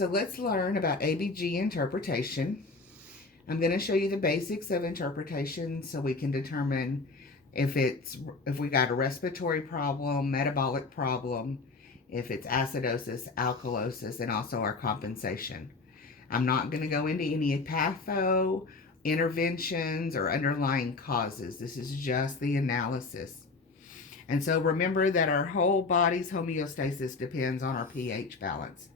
So let's learn about ABG interpretation. I'm going to show you the basics of interpretation so we can determine if we got a respiratory problem, metabolic problem, if it's acidosis, alkalosis, and also our compensation. I'm not going to go into any patho, interventions, or underlying causes. This is just the analysis. And so remember that our whole body's homeostasis depends on our pH balance.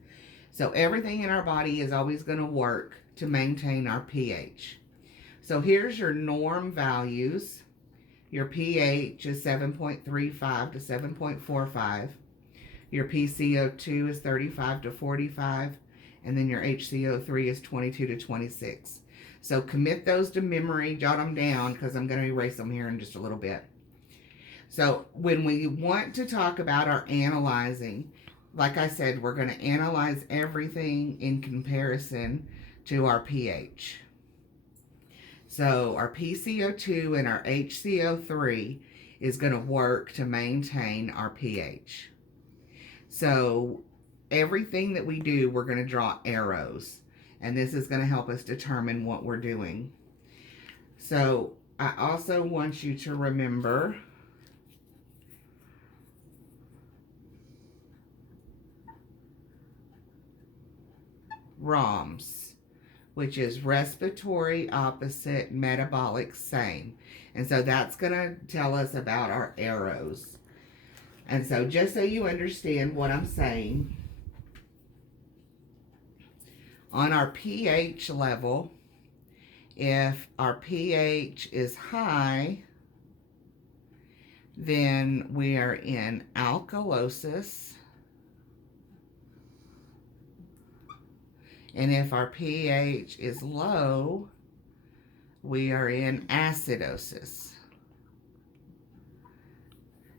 So everything in our body is always going to work to maintain our pH. So here's your norm values. Your pH is 7.35 to 7.45. Your PCO2 is 35 to 45. And then your HCO3 is 22 to 26. So commit those to memory, jot them down, because I'm going to erase them here in just a little bit. So when we want to talk about our analyzing, like I said, we're going to analyze everything in comparison to our pH. So our PCO2 and our HCO3 is going to work to maintain our pH. So everything that we do, we're going to draw arrows. And this is going to help us determine what we're doing. So I also want you to remember ROMS, which is respiratory opposite, metabolic same. And so that's going to tell us about our arrows. And so just so you understand what I'm saying, on our pH level, if our pH is high, then we are in alkalosis. And if our pH is low, we are in acidosis.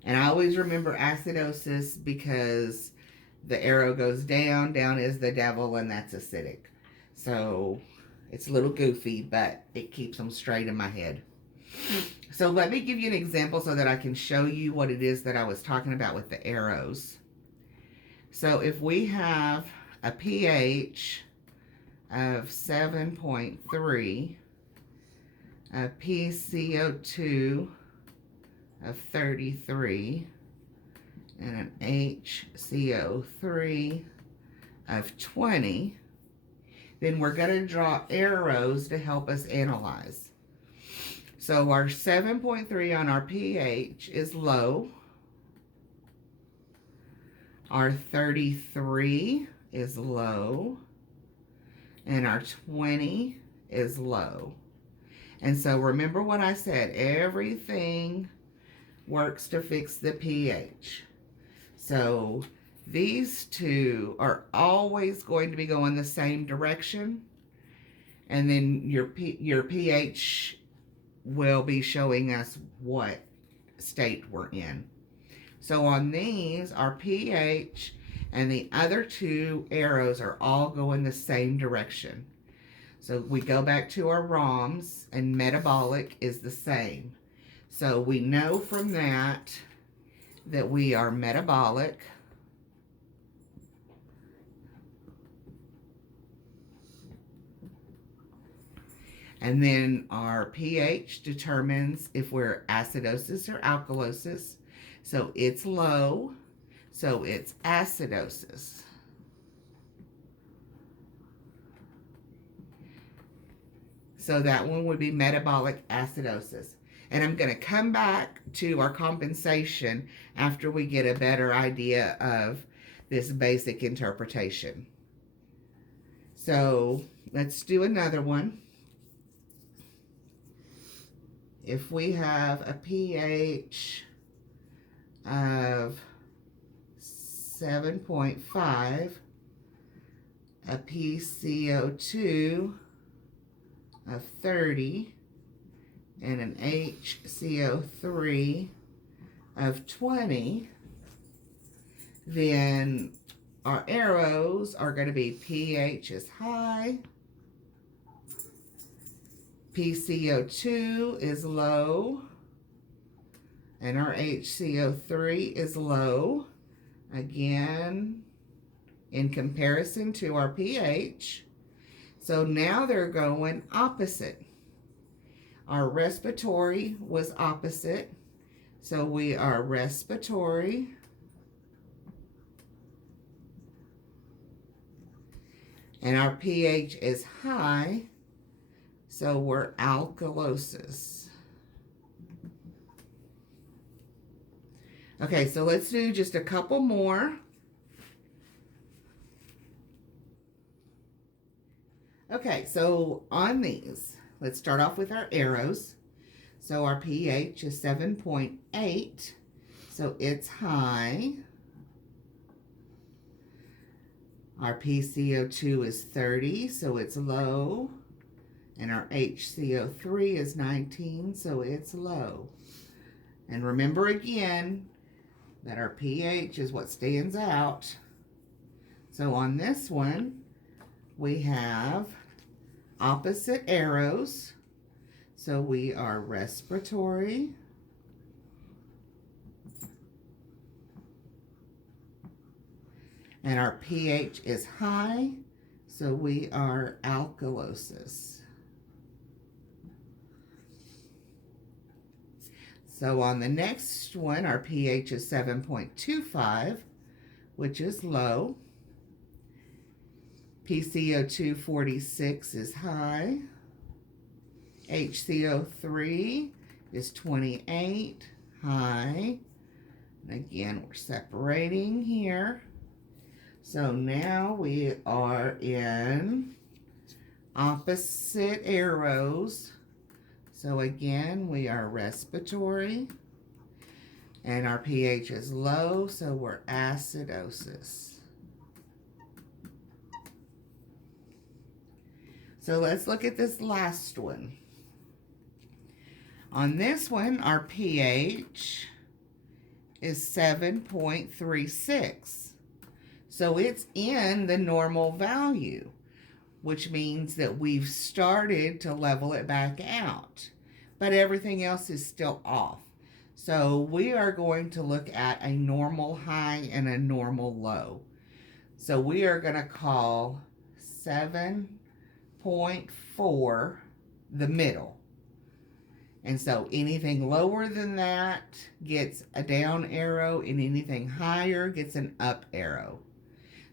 And I always remember acidosis because the arrow goes down, down is the devil, and that's acidic. So it's a little goofy, but it keeps them straight in my head. So let me give you an example so that I can show you what it is that I was talking about with the arrows. So if we have a pH of 7.3, a PCO2 of 33, and an HCO3 of 20, then we're going to draw arrows to help us analyze. So our 7.3 on our pH is low. Our 33 is low. And our 20 is low. And so remember what I said, everything works to fix the pH. So these two are always going to be going the same direction. And then your pH will be showing us what state we're in. So on these, our pH and the other two arrows are all going the same direction. So we go back to our ROMS, and metabolic is the same. So we know from that we are metabolic. And then our pH determines if we're acidosis or alkalosis. So it's low, so it's acidosis. So that one would be metabolic acidosis. And I'm going to come back to our compensation after we get a better idea of this basic interpretation. So let's do another one. If we have a pH of 7.5, a PCO2 of 30, and an HCO3 of 20, then our arrows are going to be pH is high, PCO2 is low, and our HCO3 is low. Again, in comparison to our pH. So now they're going opposite. Our respiratory was opposite. So we are respiratory. And our pH is high. So we're alkalosis. Okay, so let's do just a couple more. Okay, so on these, let's start off with our arrows. So our pH is 7.8, so it's high. Our PCO2 is 30, so it's low. And our HCO3 is 19, so it's low. And remember again that our pH is what stands out. So on this one, we have opposite arrows. So we are respiratory. And our pH is high, so we are alkalosis. So on the next one, our pH is 7.25, which is low. PCO2 46 is high. HCO3 is 28, high. And again, we're separating here. So now we are in opposite arrows. So again, we are respiratory. And our pH is low, so we're acidosis. So let's look at this last one. On this one, our pH is 7.36. So it's in the normal value, which means that we've started to level it back out. But everything else is still off. So we are going to look at a normal high and a normal low. So we are going to call 7.4 the middle. And so anything lower than that gets a down arrow, and anything higher gets an up arrow.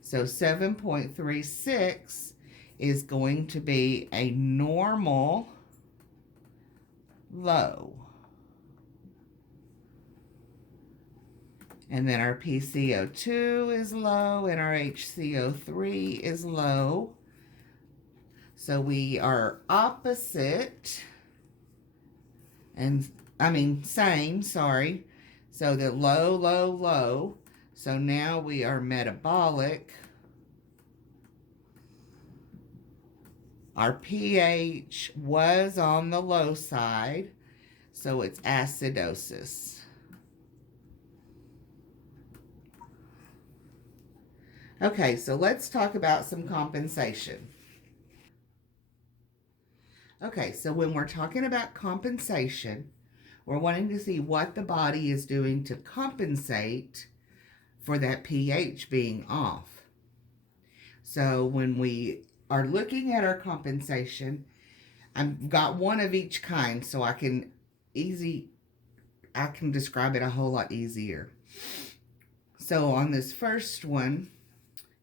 So 7.36 is going to be a normal low. And then our PCO2 is low and our HCO3 is low. So we are opposite, and same, sorry. So the low, low, low. So now we are metabolic. Our pH was on the low side, so it's acidosis. Okay, so let's talk about some compensation. Okay, so when we're talking about compensation, we're wanting to see what the body is doing to compensate for that pH being off. So when we are looking at our compensation, I've got one of each kind, so I can describe it a whole lot easier. So on this first one,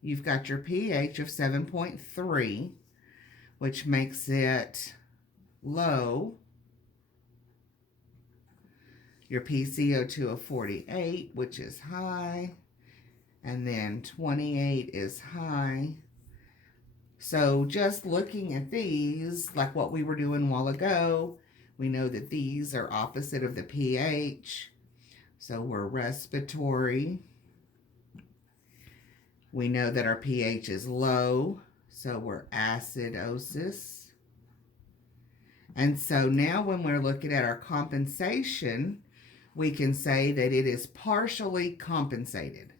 you've got your pH of 7.3, which makes it low. Your PCO2 of 48, which is high. And then 28 is high. So just looking at these, like what we were doing a while ago, we know that these are opposite of the pH. So we're respiratory. We know that our pH is low, so we're acidosis. And so now when we're looking at our compensation, we can say that it is partially compensated,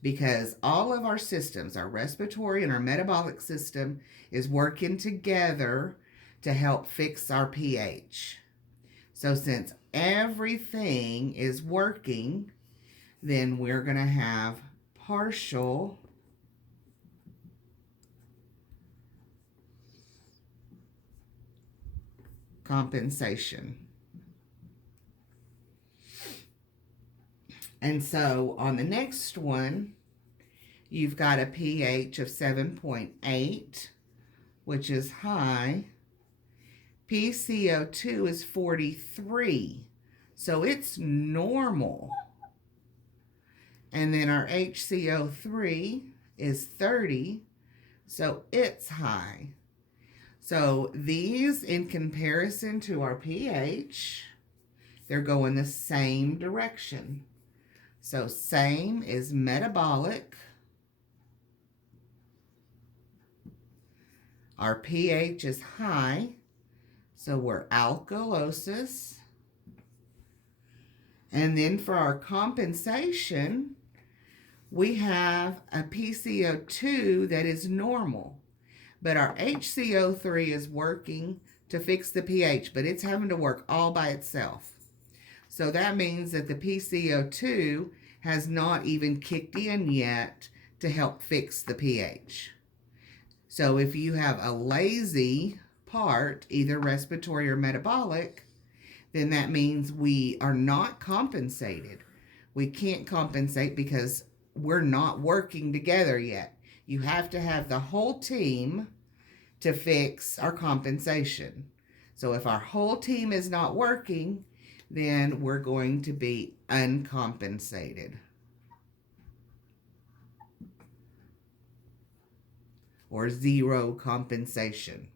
because all of our systems, our respiratory and our metabolic system, is working together to help fix our pH. So since everything is working, then we're going to have partial compensation. And so on the next one, you've got a pH of 7.8, which is high. PCO2 is 43, so it's normal. And then our HCO3 is 30, so it's high. So these, in comparison to our pH, they're going the same direction. So same is metabolic. Our pH is high, so we're alkalosis. And then for our compensation, we have a PCO2 that is normal, but our HCO3 is working to fix the pH, but it's having to work all by itself. So that means that the PCO2 has not even kicked in yet to help fix the pH. So if you have a lazy part, either respiratory or metabolic, then that means we are not compensated. We can't compensate because we're not working together yet. You have to have the whole team to fix our compensation. So if our whole team is not working, then we're going to be uncompensated, or zero compensation.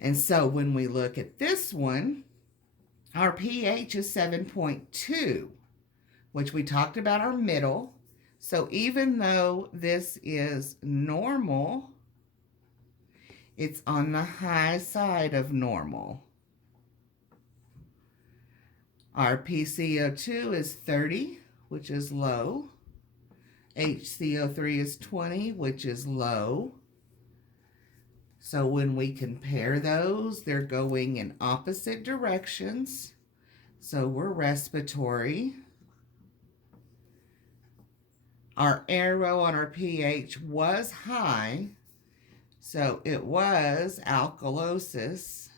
And so when we look at this one, our pH is 7.2, which we talked about our middle. So even though this is normal, it's on the high side of normal. Our PCO2 is 30, which is low. HCO3 is 20, which is low. So when we compare those, they're going in opposite directions. So we're respiratory. Our arrow on our pH was high, so it was alkalosis.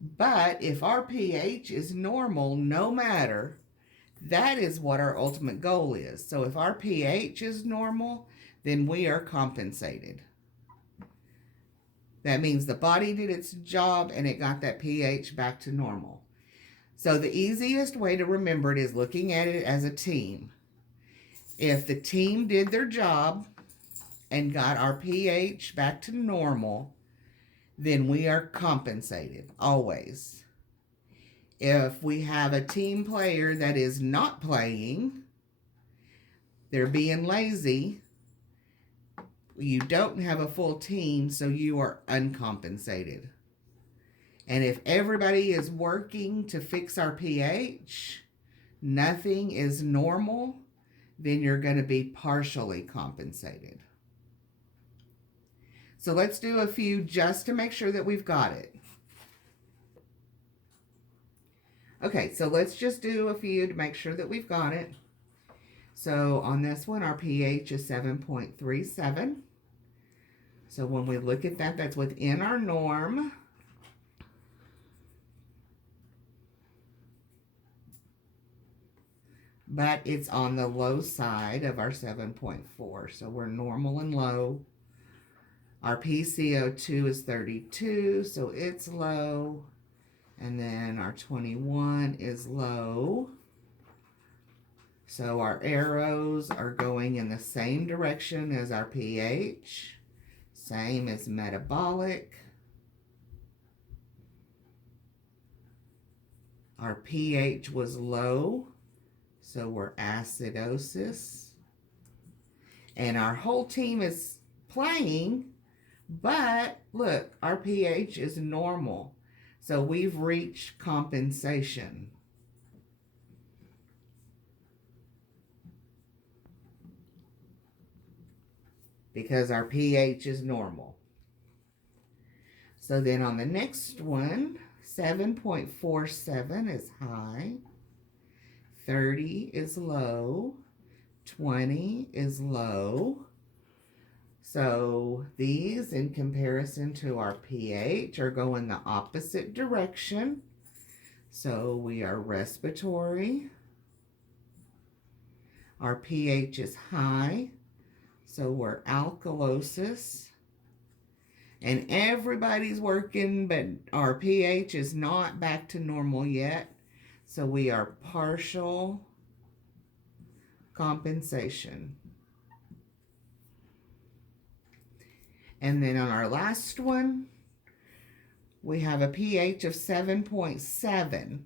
But if our pH is normal, no matter, that is what our ultimate goal is. So if our pH is normal, then we are compensated. That means the body did its job and it got that pH back to normal. So the easiest way to remember it is looking at it as a team. If the team did their job and got our pH back to normal, then we are compensated, always. If we have a team player that is not playing, they're being lazy, you don't have a full team, so you are uncompensated. And if everybody is working to fix our pH, nothing is normal, then you're going to be partially compensated. So let's do a few just to make sure that we've got it. Okay, so let's just do a few to make sure that we've got it. So on this one, our pH is 7.37. So when we look at that, that's within our norm. But it's on the low side of our 7.4. So we're normal and low. Our PCO2 is 32, so it's low. And then our 21 is low. So our arrows are going in the same direction as our pH. Same as metabolic. Our pH was low, so we're acidosis. And our whole team is playing, but look, our pH is normal. So we've reached compensation. Because our pH is normal. So then on the next one, 7.47 is high, 30 is low, 20 is low. So these, in comparison to our pH, are going the opposite direction. So we are respiratory. Our pH is high, so we're alkalosis. And everybody's working, but our pH is not back to normal yet. So we are partial compensation. And then on our last one, we have a pH of 7.7,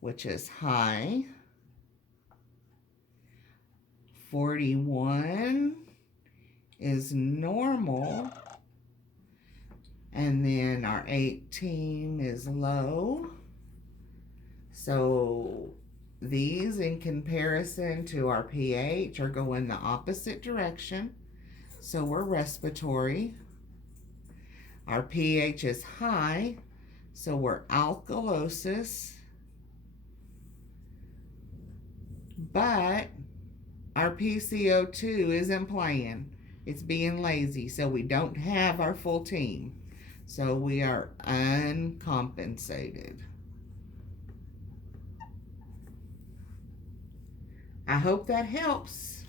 which is high. 41 is normal. And then our 18 is low. So these, in comparison to our pH, are going the opposite direction. So we're respiratory. Our pH is high, so we're alkalosis. But our PCO2 isn't playing. It's being lazy, so we don't have our full team. So we are uncompensated. I hope that helps.